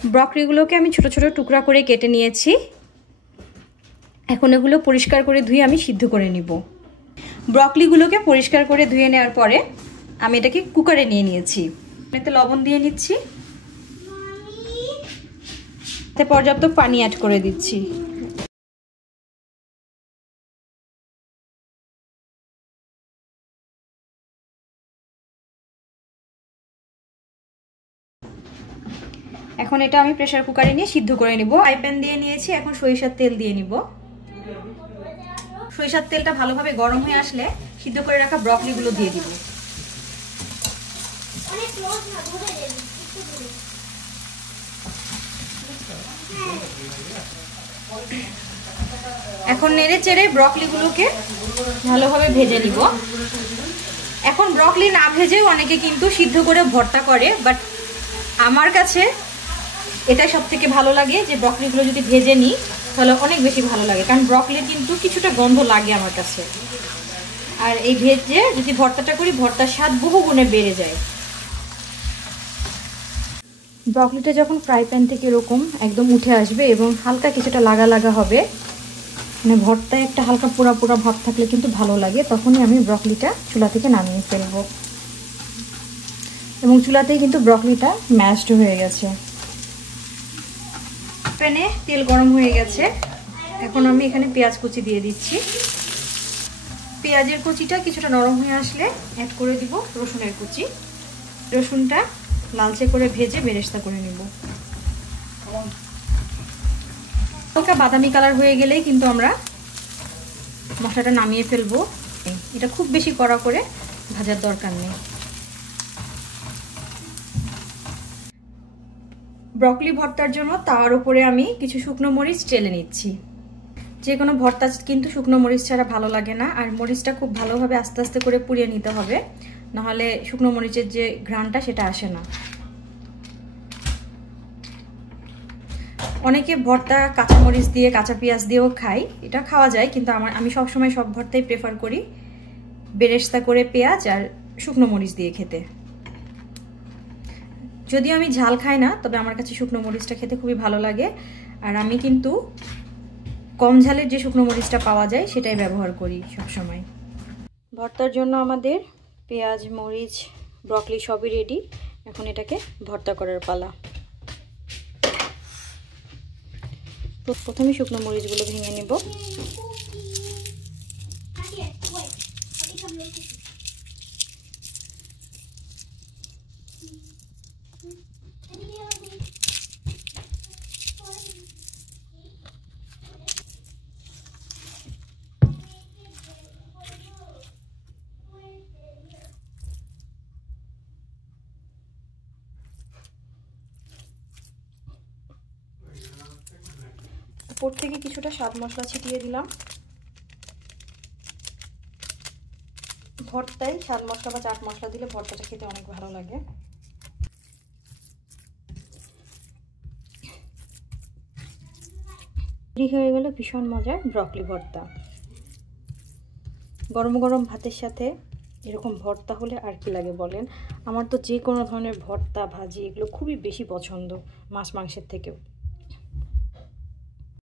ব্রকলিগুলোকে আমি ছোট ছোট টুকরা করে কেটে নিয়েছি। এখন এগুলো পরিষ্কার করে ধুয়ে আমি সিদ্ধ করে নিব। ব্রকলিগুলোকে পরিষ্কার করে ধুয়ে নেওয়ার পরে আমি এটাকে কুকারে নিয়ে নিয়েছি। এতে লবণ দিয়ে নিচ্ছি, এতে পর্যাপ্ত পানি অ্যাড করে দিচ্ছি। এখন এটা আমি প্রেসার কুকারে নিয়ে সিদ্ধ করে নিব। ফ্রাই প্যান দিয়ে নিয়েছি, এখন সরিষার তেল দিয়ে নিব। সরিষার তেলটা ভালোভাবে গরম হয়ে আসলে সিদ্ধ করে রাখা ব্রকলিগুলো দিয়ে দিব। এখন নেড়ে চেড়ে ব্রকলিগুলোকে ভালোভাবে ভেজে নিব। এখন ব্রকলি না ভেজেও অনেকে কিন্তু সিদ্ধ করে ভর্তা করে, বাট আমার কাছে এটাই সব থেকে ভালো লাগে যে ব্রকলিগুলো যদি ভেজে নিই তাহলে অনেক বেশি ভালো লাগে, কারণ ব্রকলির কিন্তু কিছুটা গন্ধ লাগে আমার কাছে। আর এই ভেজে যদি ভর্তাটা করি ভর্তার স্বাদ বহু গুণে বেড়ে যায়। ব্রকলিটা যখন ফ্রাই প্যান থেকে এরকম একদম উঠে আসবে এবং হালকা কিছুটা লাগা লাগা হবে, মানে ভর্তায় একটা হালকা পোড়া পোড়া ভাব থাকলে কিন্তু ভালো লাগে, তখনই আমি ব্রকলিটা চুলা থেকে নামিয়ে ফেলবো। এবং চুলাতেই কিন্তু ব্রকলিটা ম্যাশড হয়ে গেছে। প্যানে তেল গরম হয়ে গেছে, এখন আমি এখানে পেঁয়াজ কুচি দিয়ে দিচ্ছি। পেঁয়াজের কুচিটা কিছুটা নরম হয়ে আসলে অ্যাড করে দিব রসুনের কুচি। রসুনটা লালচে করে ভেজে বেরেস্তা করে নিব। হালকা বাদামি কালার হয়ে গেলেই কিন্তু আমরা মশলাটা নামিয়ে ফেলবো। এটা খুব বেশি কড়া করে ভাজার দরকার নেই। ব্রকলি ভর্তার জন্য তার উপরে আমি কিছু শুকনো মরিচ টেলে নিচ্ছি। যে কোনো ভর্তা কিন্তু শুকনো মরিচ ছাড়া ভালো লাগে না, আর মরিচটা খুব ভালোভাবে আস্তে আস্তে করে পুড়িয়ে নিতে হবে, নাহলে শুকনো মরিচের যে ঘ্রাণটা সেটা আসে না। অনেকে ভর্তা কাঁচা মরিচ দিয়ে কাঁচা পেঁয়াজ দিয়েও খাই, এটা খাওয়া যায়, কিন্তু আমি সবসময় সব ভর্তাই প্রেফার করি বেরেস্তা করে পেঁয়াজ আর শুকনো মরিচ দিয়ে খেতে। যদিও আমি ঝাল খাই না, তবে আমার কাছে শুকনো মরিচটা খেতে খুবই ভালো লাগে। আর আমি কিন্তু কম ঝালের যে শুকনো মরিচটা পাওয়া যায় সেটাই ব্যবহার করি সবসময়। ভর্তার জন্য আমাদের পেঁয়াজ, মরিচ, ব্রকলি সবই রেডি। এখন এটাকে ভর্তা করার পালা। প্রথমে শুকনো মরিচগুলো ভেঙে নেব। উপর থেকে কিছুটা স্বাদ মশলা ছিটিয়ে দিলাম। ভর্তায় স্বাদ মশলা বা চাট মশলা দিলে ভর্তাটা খেতে অনেক ভালো লাগে। রেডি হয়ে গেল ভীষণ মজার ব্রকলি ভর্তা। গরম গরম ভাতের সাথে এরকম ভর্তা হলে আর কি লাগে বলেন। আমার তো যে কোনো ধরনের ভর্তা ভাজি এগুলো খুবই বেশি পছন্দ মাছ মাংসের থেকেও।